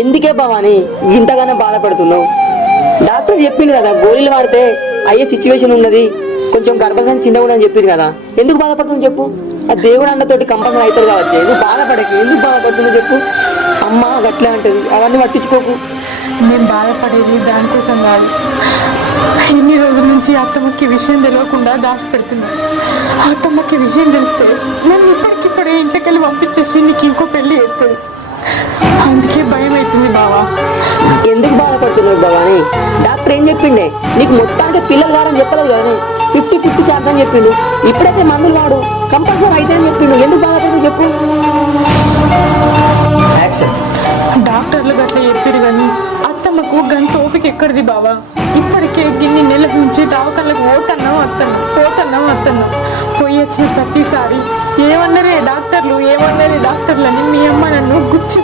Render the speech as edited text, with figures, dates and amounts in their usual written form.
ఎందుకే భవాని ఇంతగానో బాధపడుతున్నావు? డాక్టర్ చెప్పింది కదా గోళీలు వాడితే అయ్యే సిచ్యువేషన్ ఉన్నది, కొంచెం గర్భధారణ చిన్నగా అని చెప్పింది కదా. ఎందుకు బాధపడుతుంది చెప్పు? ఆ దేవుడు అన్నతోటి కంపల్సరీ అవుతుంది కావచ్చు. నువ్వు బాధపడకి, ఎందుకు బాధపడుతుందో చెప్పు. అమ్మ గట్లే అంటది, అవన్నీ పట్టించుకోకు. నేను బాధపడేది దానికోసం కాదు. ఎన్ని రోజుల నుంచి అత్తమ్మకి విషయం తెలియకుండా దాచిపెడుతున్నా. అత్తమ్మకి విషయం తెలిస్తే నన్ను ఇప్పటికిప్పుడే ఇంట్లోకెళ్ళి పంపించేసి నీకు ఇంకో పెళ్లి అవుతుంది. అందుకే భయం అవుతుంది బావా. ఎందుకు బాధపడుతున్నావు భవాని? డాక్టర్ ఏం చెప్పిండే? నీకు మొత్తానికి పిల్లలు కాదని చెప్పలేదు కానీ 50-50 ఛాన్స్ అని చెప్పిండు. ఇప్పుడైతే మందులు వాడు, కంపల్సరీ అయితే అని చెప్పిండు. ఎందుకు బాధపడుతుంది చెప్పు. డాక్టర్లు గట్ల చెప్పారు కానీ అత్తమ్మకు గంట ఓపిక ఎక్కడిది బావా. ఇప్పటికే గిన్ని నెలల నుంచి దవాఖానలకు పోతన్నాం. పోయి వచ్చిన ప్రతిసారి ఏమన్నారే డాక్టర్లు అని మీ అమ్మ నన్ను గుచ్చి